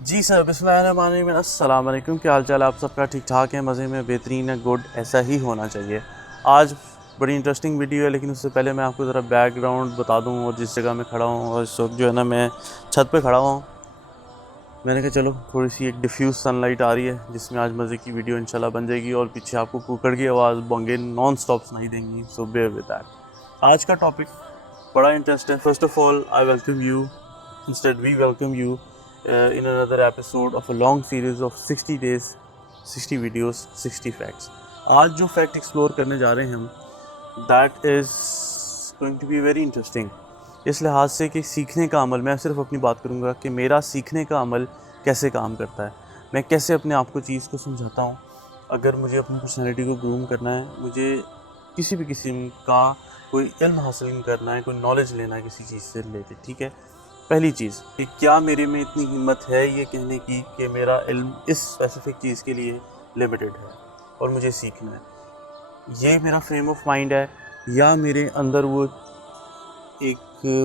जी sir, बिस्मिल्लाहिर्रहमानिर्रहीम, अस्सलाम वालेकुम। क्या हाल चाल, आप सबका ठीक ठाक है, मज़े में, बेहतरीन है, गुड, ऐसा ही होना चाहिए। आज बड़ी इंटरेस्टिंग वीडियो है, लेकिन उससे पहले मैं आपको ज़रा बैकग्राउंड बता दूं और जिस जगह मैं खड़ा हूं, और इस वक्त जो है ना मैं छत पे खड़ा हूं। मैंने कहा चलो थोड़ी सी एक डिफ्यूज़ सनलाइट आ रही है जिसमें आज मज़े की वीडियो इंशाल्लाह बन जाएगी, और पीछे आपको कुकड़ की आवाज़ बंगे नॉन स्टॉप सुनाई देंगी, सो बेयर विद दैट। आज का टॉपिक बड़ा interesting. First of all I welcome you, instead we welcome you in another episode of a long series of 60 days, 60 videos, 60 facts. आज जो फैक्ट एक्सप्लोर करने जा रहे हैं हम, that is going to be very interesting इस लिहाज से कि सीखने का अमल, मैं सिर्फ अपनी बात करूँगा कि मेरा सीखने का अमल कैसे काम करता है, मैं कैसे अपने आप को चीज़ को समझाता हूँ। अगर मुझे अपनी पर्सनैलिटी को ग्रूम करना है, मुझे किसी भी किस्म का कोई इल्म हासिल करना है, कोई नॉलेज लेना है किसी चीज़ से रिलेटेड, ठीक है। पहली चीज़ कि क्या मेरे में इतनी हिम्मत है ये कहने की कि मेरा इल्म इस स्पेसिफिक चीज़ के लिए लिमिटेड है और मुझे सीखना है। ये मेरा फ्रेम ऑफ माइंड है, या मेरे अंदर वो एक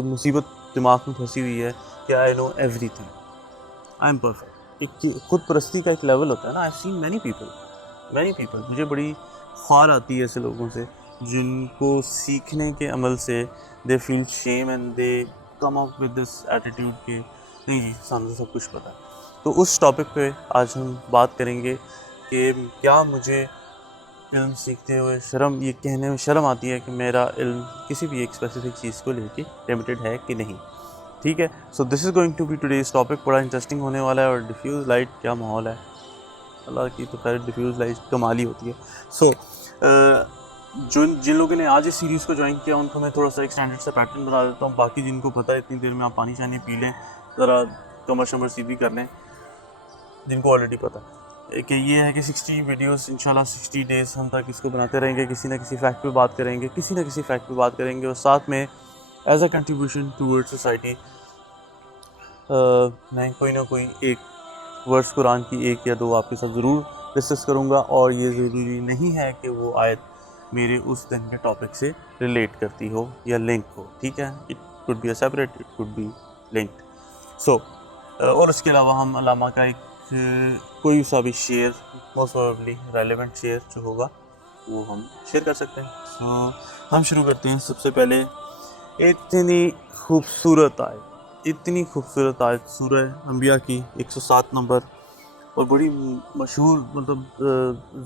मुसीबत दिमाग में फंसी हुई है कि I know everything, I am perfect. एक खुद परस्ती का एक लेवल होता है ना। आई सीन मैनी पीपल, मुझे बड़ी ख्वार आती है ऐसे लोगों से जिनको सीखने के अमल से they feel shame and they come up with this attitude के नहीं जी सामने सब कुछ पता है। तो उस टॉपिक पे आज हम बात करेंगे कि क्या मुझे इल्म सीखते हुए शर्म, ये कहने में शर्म आती है कि मेरा इल्म किसी भी एक स्पेसिफिक चीज़ को लेके लिमिटेड है कि नहीं, ठीक है। So this is going to be today's topic. बड़ा इंटरेस्टिंग होने वाला है। और डिफ्यूज़ लाइट, क्या माहौल है, अल्लाह की तो खैर डिफ्यूज़ लाइट कमाल ही होती है। सो जिन लोगों ने आज इस सीरीज़ को ज्वाइन किया उनको मैं थोड़ा सा एक स्टैंडर्ड सा पैटर्न बता देता हूँ। बाकी जिनको पता है इतनी देर में आप पानी शानी पी लें, ज़रा कमर शमर सीधी कर लें, जिनको ऑलरेडी पता है कि ये है कि 60 वीडियोस इंशाल्लाह 60 डेज़ हम तक इसको बनाते रहेंगे। किसी ना किसी फैक्ट पे बात करेंगे, और साथ में as a contribution towards society मैं कोई ना कोई एक वर्स कुरान की एक या दो आपके साथ ज़रूर डिस्कस करूँगा। और ये ज़रूरी नहीं है कि वो आयत मेरे उस दिन के टॉपिक से रिलेट करती हो या लिंक हो, ठीक है। It could be a separate, it could be linked. So और उसके अलावा हम अलामा का एक कोई सा भी share, most probably relevant share जो होगा वो हम शेयर कर सकते हैं। सो हम शुरू करते हैं। सबसे पहले इतनी खूबसूरत आयत सूरह अंबिया की 107 नंबर, और बड़ी मशहूर, मतलब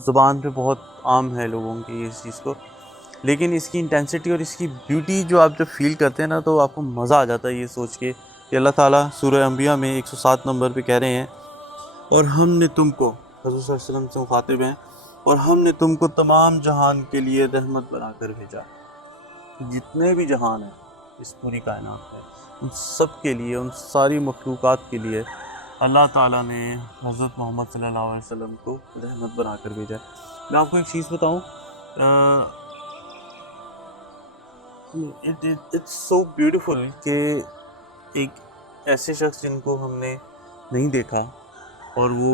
ज़बान पे बहुत आम है लोगों की इस चीज़ को, लेकिन इसकी इंटेंसिटी और इसकी ब्यूटी जो आप जब फील करते हैं ना, तो आपको मज़ा आ जाता है ये सोच के कि अल्लाह ताला सूरह अंबिया में 107 नंबर पे कह रहे हैं, और हमने तुमको, हज़रत सल्लल्लाहु अलैहि वसल्लम से मुखातिब हैं, और हमने तुमको तमाम जहान के लिए रहमत बनाकर भेजा। जितने भी जहान हैं इस पूरी कायनात में, उन सब के लिए, उन सारी मखलूक़ात के लिए अल्लाह ताला ने हज़रत मोहम्मद सल्लल्लाहु अलैहि वसल्लम को रहमत बनाकर भेजा। मैं आपको एक चीज़ बताऊँ, इट्स सो ब्यूटीफुल कि एक ऐसे शख्स जिनको हमने नहीं देखा और वो,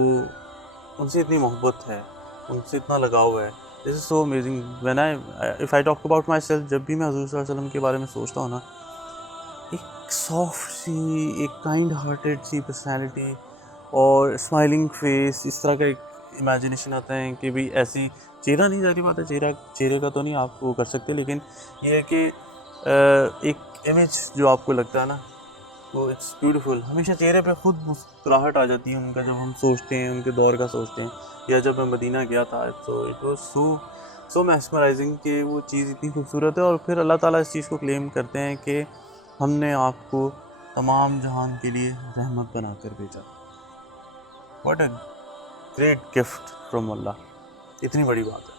उनसे इतनी मोहब्बत है, उनसे इतना लगाव है। This is so amazing. When if I talk about my self, जब भी मैं हज़रत सल्लल्लाहु अलैहि वसल्लम के बारे में सोचता हूँ ना, एक सॉफ्ट सी, एक काइंड हार्टेड सी पर्सनैलिटी और स्माइलिंग फेस, इस तरह का एक इमेजिनेशन आता है कि भाई ऐसी, चेहरा नहीं, जाती बात है, चेहरे का तो नहीं आप वो कर सकते, लेकिन ये है कि एक इमेज जो आपको लगता है ना, वो इट्स ब्यूटीफुल। हमेशा चेहरे पे खुद मुस्कुराहट आ जाती है उनका जब हम सोचते हैं, उनके दौर का सोचते हैं। या जब मैं मदीना गया था, तो इट वाज सो मैस्मराइजिंग कि वो चीज़ इतनी खूबसूरत है। और फिर अल्लाह ताला इस चीज़ को क्लेम करते हैं कि हमने आपको तमाम जहान के लिए रहमत बना कर भेजा। What a great gift from Allah. इतनी बड़ी बात है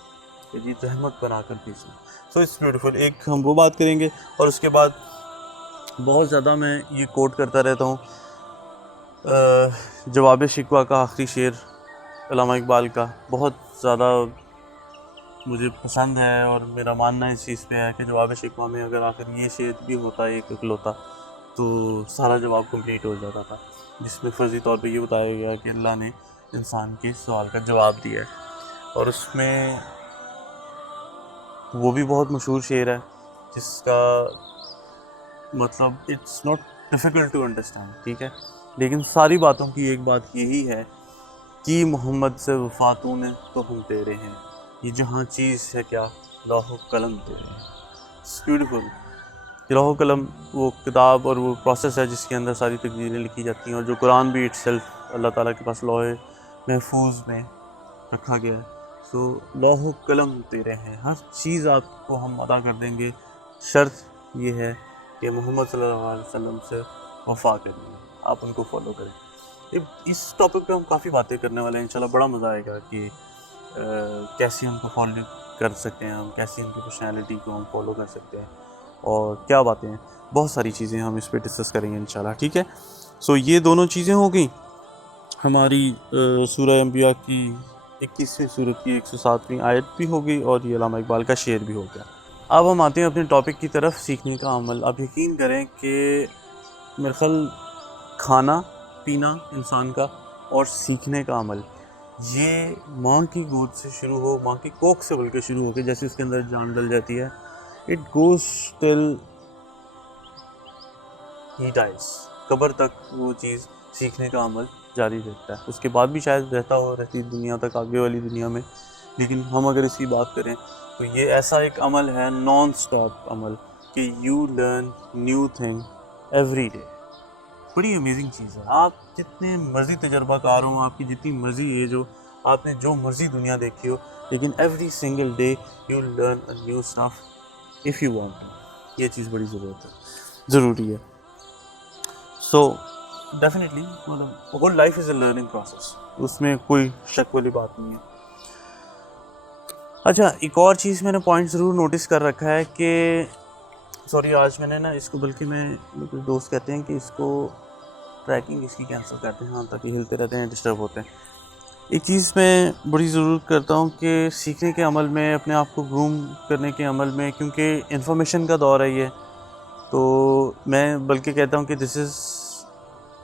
कि जी रहमत बना कर भेजा। So it's beautiful. एक हम वो बात करेंगे, और उसके बाद बहुत ज़्यादा मैं ये कोट करता रहता हूँ, जवाब शिकवा का आखिरी शेर अल्लामा इकबाल का बहुत ज़्यादा मुझे पसंद है, और मेरा मानना इस चीज़ पे है कि जवाब शिकवा में अगर आखिर ये शेर भी होता एक इकलौता, तो सारा जवाब कंप्लीट हो जाता था, जिसमें फ़र्ज़ी तौर पे ये बताया गया कि अल्लाह ने इंसान के सवाल का जवाब दिया है। और उसमें वो भी बहुत मशहूर शेर है जिसका मतलब it's not difficult to understand, ठीक है। लेकिन सारी बातों की एक बात यही है कि मोहम्मद से वफा तूने तो हम तेरे हैं, ये जहाँ चीज़ है क्या लौह कलम तेरे हैं। It's beautiful. लौह कलम वो किताब और वो प्रोसेस है जिसके अंदर सारी तकदीरें लिखी जाती हैं, और जो कुरान भी इट्सेल्फ अल्लाह ताला के पास लौह महफूज में रखा गया है। सो लौह कलम तेरे हैं, हर चीज़ आपको हम अदा कर देंगे, शर्त ये है कि मोहम्मद सल्लल्लाहु अलैहि वसल्लम से वफा करनी है, आप उनको फॉलो करें। इस टॉपिक पे हम काफ़ी बातें करने वाले हैं इंशाल्लाह। बड़ा मज़ा आएगा कि कैसे उनको फॉलो कर सकते हैं हम, कैसे उनकी पर्सनैलिटी को हम फॉलो कर सकते हैं, और क्या बातें हैं, बहुत सारी चीज़ें हम इस पर डिस्कस करेंगे इंशाल्लाह। ठीक है, सो ये दोनों चीज़ें हो गई हमारी सूरह अंबिया की 21वीं सूरत की 107वीं आयत भी हो गई, और ये अल्लामा इकबाल का शेर भी हो गया। अब हम आते हैं अपने टॉपिक की तरफ, सीखने का अमल। आप यकीन करें कि मेरे ख्याल खाना पीना इंसान का और सीखने का अमल, ये माँ की गोद से शुरू हो, माँ की कोख से बल्कि शुरू हो के जैसे उसके अंदर जान डल जाती है, it goes till he dies, कब्र तक वो चीज़ सीखने का अमल जारी रहता है। उसके बाद भी शायद रहती दुनिया तक, आगे वाली दुनिया में। लेकिन हम अगर इसकी बात करें तो ये ऐसा एक अमल है, नॉन स्टॉप अमल, कि you learn new thing every day. बड़ी अमेजिंग चीज़ है। आप जितने मर्जी तजर्बाकार हों, आपकी जितनी मर्जी एज हो, आपने जो मर्जी दुनिया देखी हो, लेकिन every single day you learn a new stuff if you want to. ये चीज़ बड़ी ज़रूरी है। सो डेफिनेटली मतलब whole life is a learning process, उसमें कोई शक वाली बात नहीं है। अच्छा, एक और चीज़ मैंने पॉइंट ज़रूर नोटिस कर रखा है कि सॉरी आज मैंने ना इसको, बल्कि कुछ दोस्त कहते हैं कि इसको ट्रैकिंग इसकी कैंसिल करते हैं, हाँ, ताकि हिलते रहते हैं, डिस्टर्ब होते हैं। एक चीज़ मैं बड़ी ज़रूर करता हूँ कि सीखने के अमल में, अपने आप को ग्रूम करने के अमल में, क्योंकि इंफॉर्मेशन का दौर है ये, तो मैं बल्कि कहता हूँ कि this is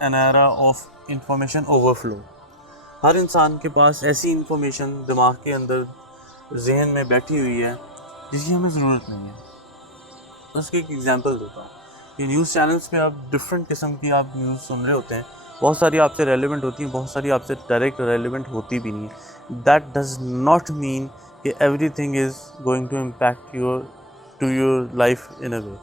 an era of information overflow. हर इंसान के पास ऐसी इंफॉर्मेशन दिमाग के अंदर, जहन में बैठी हुई है जिसकी हमें ज़रूरत नहीं है। उसकी एक एग्जांपल देता हूँ कि न्यूज़ चैनल्स पे आप डिफरेंट किस्म की आप न्यूज़ सुन रहे होते हैं, बहुत सारी आपसे रेलेवेंट होती हैं, बहुत सारी आपसे डायरेक्ट रेलेवेंट होती भी नहीं है। दैट डज नॉट मीन कि everything is going to impact your life in a way.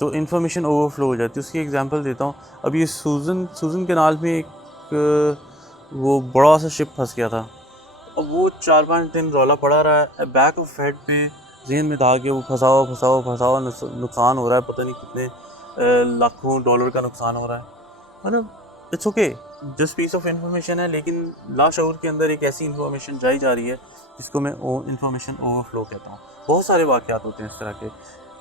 तो इन्फॉर्मेशन ओवरफ्लो हो जाती है। उसकी एग्जांपल देता हूँ। अब ये सूजन कैनाल में एक वो बड़ा सा शिप फंस गया था। अब वो 4-5 दिन रौला पड़ा रहा है, बैक ऑफ हेड पे जहन में था कि वो फंसा हुआ नुकसान हो रहा है, पता नहीं कितने लाखों डॉलर का नुकसान हो रहा है। मतलब it's okay, just piece of information है, लेकिन लाशऊर के अंदर एक ऐसी इंफॉर्मेशन जाई जा रही है जिसको मैं इंफॉर्मेशन ओवरफ्लो कहता हूँ। बहुत सारे वाक़यात होते हैं इस तरह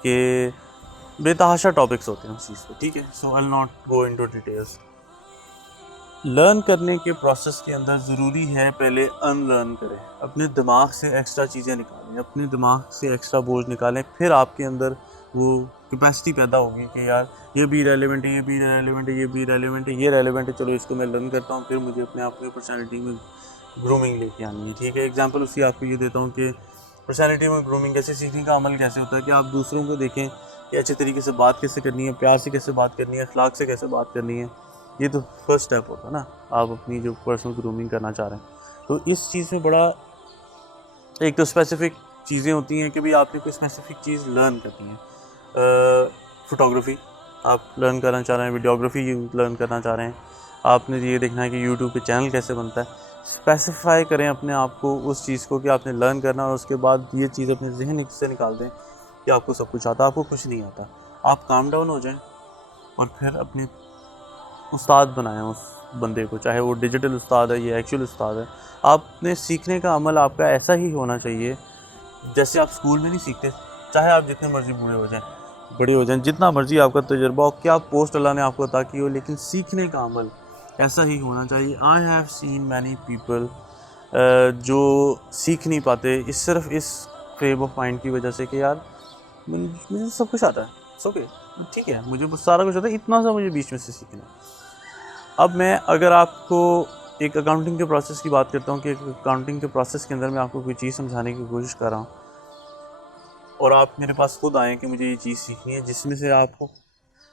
के बेतहाशा टॉपिक्स होते हैं उस चीज़ पे। ठीक है, so I will not go into details. Learn करने के प्रोसेस के अंदर ज़रूरी है पहले अनलर्न करें, अपने दिमाग से एक्स्ट्रा चीज़ें निकालें, अपने दिमाग से एक्स्ट्रा बोझ निकालें, फिर आपके अंदर वो कैपेसिटी पैदा होगी कि यार ये भी रेलेवेंट है, ये भी रेलेवेंट है, ये भी रेलेवेंट है, ये रेलेवेंट है, चलो इसको मैं लर्न करता हूँ, फिर मुझे अपने आप की पर्सनैलिटी में ग्रूमिंग लेके आनी है। ठीक है, एग्जाम्पल उसकी आपको ये देता हूँ कि पर्सनैलिटी में ग्रूमिंग कैसे, सीखने का अमल कैसे होता है कि आप दूसरों को देखें कि अच्छे तरीके से बात कैसे करनी है, प्यार से कैसे बात करनी है, अखलाक से कैसे बात करनी है। ये तो फर्स्ट स्टेप होता है ना, आप अपनी जो पर्सनल ग्रूमिंग करना चाह रहे हैं। तो इस चीज़ में बड़ा एक तो स्पेसिफिक चीज़ें होती हैं कि भाई आपने कोई स्पेसिफिक चीज़ लर्न करनी है। फ़ोटोग्राफी आप लर्न करना चाह रहे हैं, वीडियोग्राफी लर्न करना चाह रहे हैं, आपने ये देखना है कि यूट्यूब पे चैनल कैसे बनता है। स्पेसिफाई करें अपने आप को उस चीज़ को कि आपने लर्न करना, और उसके बाद ये चीज़ अपने जहन से निकाल दें कि आपको सब कुछ आता है, आपको कुछ नहीं आता। आप काम डाउन हो जाएं और फिर अपने उस्ताद बनाएं उस बंदे को, चाहे वो डिजिटल उस्ताद है या एक्चुअल उस्ताद है। आपने सीखने का अमल आपका ऐसा ही होना चाहिए जैसे आप स्कूल में नहीं सीखते, चाहे आप जितने मर्जी बड़े हो जाएं, जितना मर्जी आपका तजुर्बा हो, क्या पोस्ट अल्लाह ने आपको अता की हो, लेकिन सीखने का अमल ऐसा ही होना चाहिए। I have seen many people जो सीख नहीं पाते सिर्फ इस फ्रेम ऑफ माइंड की वजह से कि यार मुझे सब कुछ आता है, ओके ठीक है, मुझे सारा कुछ आता है, इतना सा मुझे बीच में से सीखना है। अब मैं अगर आपको एक अकाउंटिंग के प्रोसेस की बात करता हूँ कि अकाउंटिंग के प्रोसेस के अंदर मैं आपको कोई चीज़ समझाने की कोशिश कर रहा हूँ, और आप मेरे पास खुद आएँ कि मुझे ये चीज़ सीखनी है, जिसमें से आपको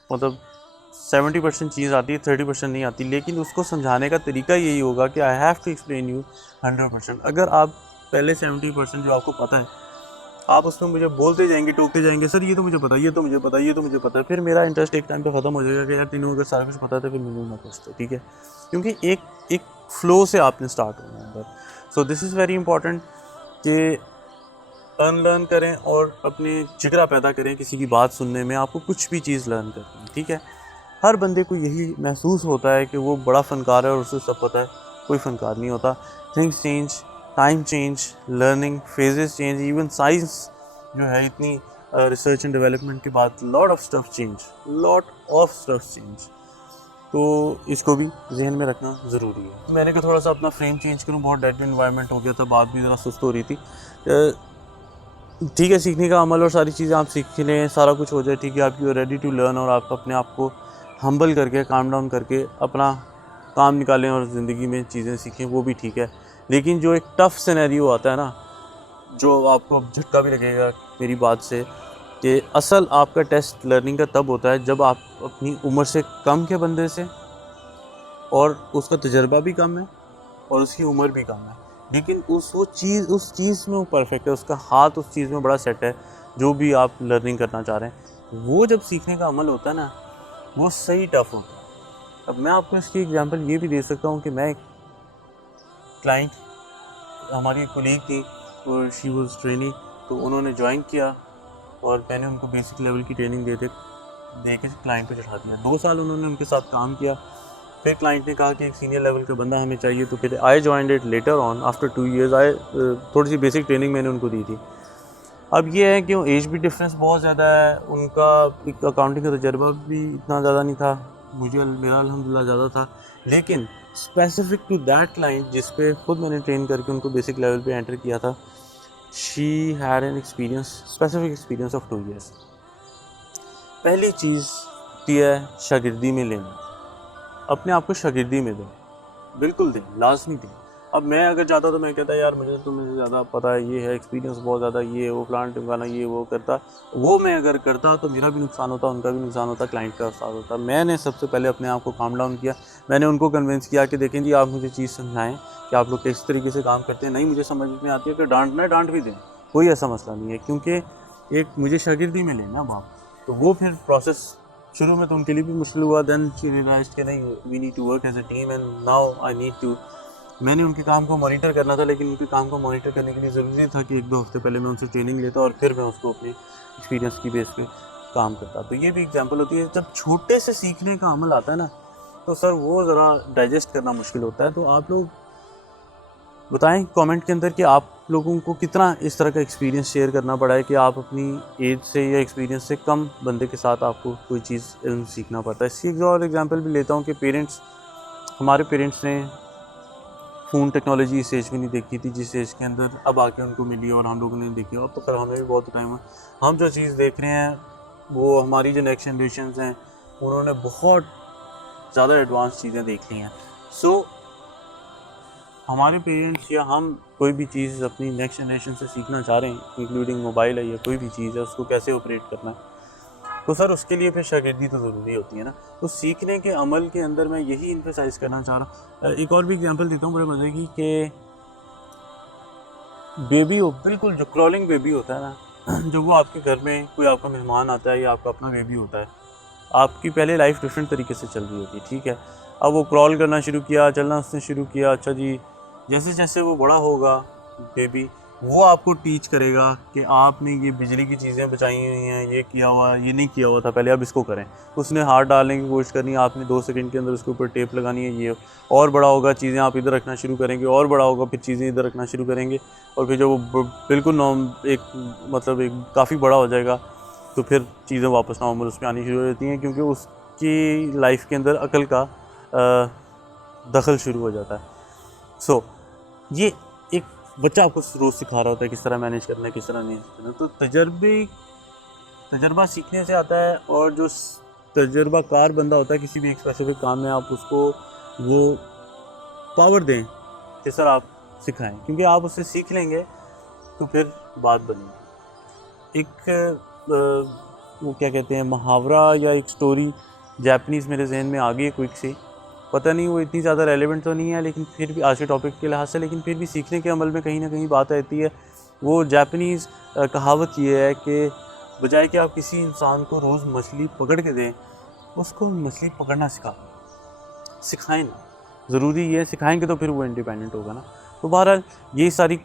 मतलब 70% चीज़ आती है, 30% नहीं आती, लेकिन उसको समझाने का तरीका यही होगा कि I have to explain you 100%। अगर आप पहले 70% जो आपको पता है आप उसमें मुझे बोलते जाएंगे, टोकते जाएंगे, सर ये तो मुझे पता है, ये तो मुझे पता है, ये तो मुझे पता है, फिर मेरा इंटरेस्ट एक टाइम पे ख़त्म हो जाएगा कि यार तीनों अगर सारा कुछ पता है तो फिर मुझे ना पूछते, ठीक है। क्योंकि एक फ्लो से आपने स्टार्ट होना है अंदर। सो दिस इज़ वेरी इंपॉर्टेंट कि अनलर्न करें और अपने जिगरा पैदा करें किसी की बात सुनने में, आपको कुछ भी चीज़ लर्न करनी है, ठीक है। हर बंदे को यही महसूस होता है कि वो बड़ा फ़नकार है और उसे सब पता है, कोई फ़नकार नहीं होता। Things change, time change, learning phases change, even science जो है इतनी रिसर्च एंड डेवलपमेंट के बाद लॉट ऑफ स्टफ चेंज। तो इसको भी जहन में रखना ज़रूरी है। मैंने कहा थोड़ा सा अपना फ्रेम चेंज करूँ, बहुत डेड इन्वायरमेंट हो गया था, बात भी ज़रा सुस्त हो रही थी। ठीक है, सीखने का अमल और सारी चीज़ें आप सीख लें, सारा कुछ हो जाए, ठीक है, आप you are ready to learn और आप अपने आप को हम्बल करके, काम डाउन करके अपना काम निकालें और ज़िंदगी में चीज़ें सीखें, वो भी ठीक है। लेकिन जो एक टफ़ सिनेरियो आता है ना, जो आपको झटका भी लगेगा मेरी बात से, कि असल आपका टेस्ट लर्निंग का तब होता है जब आप अपनी उम्र से कम के बंदे से, और उसका तजर्बा भी कम है और उसकी उम्र भी कम है, लेकिन उस चीज़ में वो परफेक्ट है, उसका हाथ उस चीज़ में बड़ा सेट है, जो भी आप लर्निंग करना चाह रहे हैं, वो जब सीखने का अमल होता है ना, वो सही टफ होता है। अब मैं आपको इसकी एग्जांपल ये भी दे सकता हूँ कि मैं एक क्लाइंट, हमारी एक कोलीग थी और शी वाज ट्रेनिंग, तो उन्होंने ज्वाइन किया और मैंने उनको बेसिक लेवल की ट्रेनिंग दे के क्लाइंट पे चढ़ा दिया। 2 साल उन्होंने उनके साथ काम किया, फिर क्लाइंट ने कहा कि एक सीनियर लेवल का बंदा हमें चाहिए, तो फिर I joined it later on after 2 years. थोड़ी सी बेसिक ट्रेनिंग मैंने उनको दी थी। अब ये है कि एज भी डिफरेंस बहुत ज़्यादा है, उनका एक अकाउंटिंग का तजर्बा भी इतना ज़्यादा नहीं था, मेरा अल्हम्दुलिल्लाह ज़्यादा था, लेकिन स्पेसिफिक टू दैट क्लाइंट जिस पे खुद मैंने ट्रेन करके उनको बेसिक लेवल पे एंटर किया था, she had an specific experience of 2 years. पहली चीज़ है शागिर्दी में लेना, अपने आप को शागिर्दी में दें, बिल्कुल दें, लाजमी दें। अब मैं अगर चाहता तो मैं कहता यार मुझे ज़्यादा पता है, ये है, एक्सपीरियंस बहुत ज़्यादा, ये है, वो प्लांट टिमकाना, ये वो करता, वो मैं अगर करता तो मेरा भी नुकसान होता, उनका भी नुकसान होता, क्लाइंट का नुकसान होता। मैंने सबसे पहले अपने आप को काम डाउन किया, मैंने उनको कन्विंस किया कि देखें जी, आप मुझे चीज़ समझाएँ कि आप लोग किस तरीके से काम करते हैं, नहीं मुझे समझ में आती है कि डांटना है डांट भी दें, कोई ऐसा मसला नहीं है, क्योंकि एक मुझे शागिर्दी में लेना बाप। तो वो फिर प्रोसेस शुरू में तो उनके लिए भी मुश्किल हुआ, देन शी रियलाइज्ड कि नहीं, we need to work as a team and now I need to. मैंने उनके काम को मॉनिटर करना था, लेकिन उनके काम को मॉनिटर करने के लिए ज़रूरी था कि 1-2 हफ्ते पहले मैं उनसे ट्रेनिंग लेता और फिर मैं उसको अपनी एक्सपीरियंस की बेस पे काम करता। तो ये भी एग्जांपल होती है, जब छोटे से सीखने का अमल आता है ना, तो सर वो ज़रा डाइजेस्ट करना मुश्किल होता है। तो आप लोग बताएं कमेंट के अंदर कि आप लोगों को कितना इस तरह का एक्सपीरियंस शेयर करना पड़ा है कि आप अपनी एज से या एक्सपीरियंस से कम बंदे के साथ आपको कोई चीज़ सीखना पड़ता है। इसकी एक और एग्जांपल भी लेता हूँ कि हमारे पेरेंट्स ने फ़ोन टेक्नोलॉजी इस एज में नहीं देखी थी जिस एज के अंदर अब आके उनको मिली और हम लोगों ने देखी, और तो खैर हमें भी बहुत टाइम है। हम जो चीज़ देख रहे हैं वो हमारी जो नेक्स्ट जनरेशन हैं उन्होंने बहुत ज़्यादा एडवांस चीज़ें देख ली हैं। सो हमारे पेरेंट्स या हम कोई भी चीज़ अपनी नेक्स्ट जनरेशन से सीखना चाह रहे हैं, इंक्लूडिंग मोबाइल है या कोई भी चीज़ है, उसको कैसे ऑपरेट करना है, तो सर उसके लिए फिर शागिर्दी तो ज़रूरी होती है ना। तो सीखने के अमल के अंदर मैं यही एम्फसाइज करना चाह रहा हूँ। एक और भी एग्जांपल देता हूँ बड़े मज़े की, कि बेबी हो, बिल्कुल जो क्रॉलिंग बेबी होता है ना, जो वो आपके घर में कोई आपका मेहमान आता है या आपका अपना बेबी होता है, आपकी पहले लाइफ डिफरेंट तरीके से चल रही होती है, ठीक है। अब वो क्रॉल करना शुरू किया, चलना उसने शुरू किया, अच्छा जी, जैसे जैसे वो बड़ा होगा बेबी, वो आपको टीच करेगा कि आपने ये बिजली की चीज़ें बचाई हुई हैं, ये किया हुआ, ये नहीं किया हुआ था पहले, अब इसको करें। उसने हाथ डालने की कोशिश करनी है, आपने 2 सेकंड के अंदर उसके ऊपर टेप लगानी है, ये और बड़ा होगा, चीज़ें आप इधर रखना शुरू करेंगे, और बड़ा होगा, फिर चीज़ें इधर रखना शुरू करेंगे, और फिर जब वो बिल्कुल एक काफ़ी बड़ा हो जाएगा तो फिर चीज़ें वापस नॉर्मल उसमें आनी शुरू हो जाती हैं, क्योंकि उसकी लाइफ के अंदर अकल का दखल शुरू हो जाता है। सो ये एक बच्चा आपको रोज़ सिखा रहा होता है किस तरह मैनेज करना है, किस तरह नहीं करना। तो तजर्बा सीखने से आता है, और जो तजर्बाकार बंदा होता है किसी भी एक स्पेसिफिक काम में, आप उसको वो पावर दें कि सर आप सिखाएं, क्योंकि आप उससे सीख लेंगे तो फिर बात बनेगी। एक वो क्या कहते हैं, मुहावरा या एक स्टोरी जापानीज़ मेरे जहन में आ गई है क्विक सी, पता नहीं वो इतनी ज़्यादा रेलेवेंट तो नहीं है लेकिन फिर भी आज के टॉपिक के लिहाज से, लेकिन फिर भी सीखने के अमल में कहीं ना कहीं बात आती है। वो जापानीज़ कहावत ये है कि बजाय कि आप किसी इंसान को रोज़ मछली पकड़ के दें, उसको मछली पकड़ना सिखाएं ना। ज़रूरी ये है, सिखाएंगे तो फिर वो इंडिपेंडेंट होगा ना। तो बहरहाल ये सारी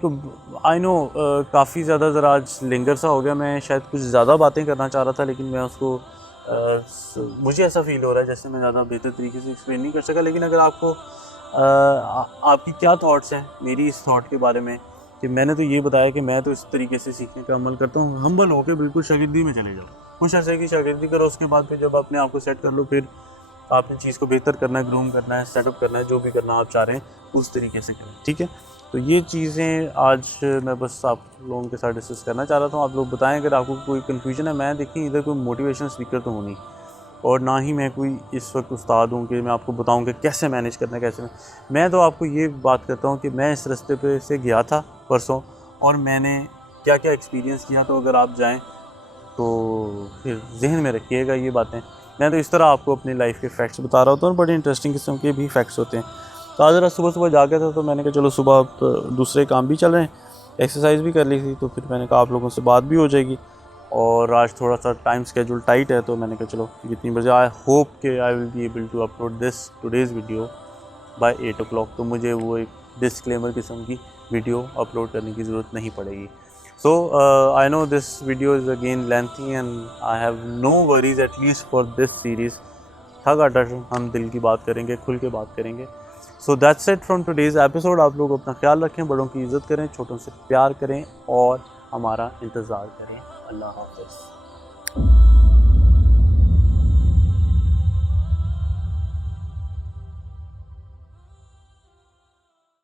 आई नो काफ़ी ज़्यादा ज़रा आज लिंगर सा हो गया, मैं शायद कुछ ज़्यादा बातें करना चाह रहा था लेकिन मैं उसको मुझे ऐसा फ़ील हो रहा है जैसे मैं ज़्यादा बेहतर तरीके से एक्सप्लेन नहीं कर सका। लेकिन अगर आपको आपकी क्या थॉट्स हैं मेरी इस थॉट के बारे में कि मैंने तो ये बताया कि मैं तो इस तरीके से सीखने का अमल करता हूँ, हम्बल होकर बिल्कुल शागिर्दी में चले जाओ, कुछ अर्से की शागिर्दी करो, उसके बाद फिर जब अपने आप को सेट कर लो, फिर आपने चीज़ को बेहतर करना है, ग्रूम करना है, सेटअप करना है, जो भी करना आप चाह रहे हैं उस तरीके से करें, ठीक है। तो ये चीज़ें आज मैं बस आप लोगों के साथ डिस्कस करना चाह रहा था। आप लोग बताएं अगर आपको कोई कन्फ्यूजन है। मैं देखिए इधर कोई मोटिवेशनल स्पीकर तो हूँ नहीं, और ना ही मैं कोई इस वक्त उस्ताद हूँ कि मैं आपको बताऊँ कि कैसे मैनेज करना है, कैसे मैं तो आपको ये बात करता हूँ कि मैं इस रास्ते पे से गया था परसों और मैंने क्या क्या एक्सपीरियंस किया। तो अगर आप जाएँ तो फिर जहन में रखिएगा ये बातें। मैं तो इस तरह आपको अपनी लाइफ के फैक्ट्स बता रहा होता हूँ, बड़े इंटरेस्टिंग किस्म के भी फैक्ट्स होते हैं। तो आज जरा सुबह जाके था तो मैंने कहा चलो सुबह आप दूसरे काम भी चल रहे हैं, एक्सरसाइज भी कर ली थी, तो फिर मैंने कहा आप लोगों से बात भी हो जाएगी। और आज थोड़ा सा टाइम स्केड्यूल टाइट है तो मैंने कहा चलो जितनी बजे आई होप के I will be able to upload this today's video by 8 o'clock। तो मुझे वो एक डिस्क्लेमर किस्म की वीडियो अपलोड करने की ज़रूरत नहीं पड़ेगी। So I know this video is again lengthy and I have no worries at least for this series। थक आटा हम दिल की बात करेंगे, खुल के बात करेंगे। So that's it from today's episode। आप लोग अपना ख्याल रखें, बड़ों की इज़्ज़त करें, छोटों से प्यार करें और हमारा इंतज़ार करें। अल्लाह हाफ़िज़।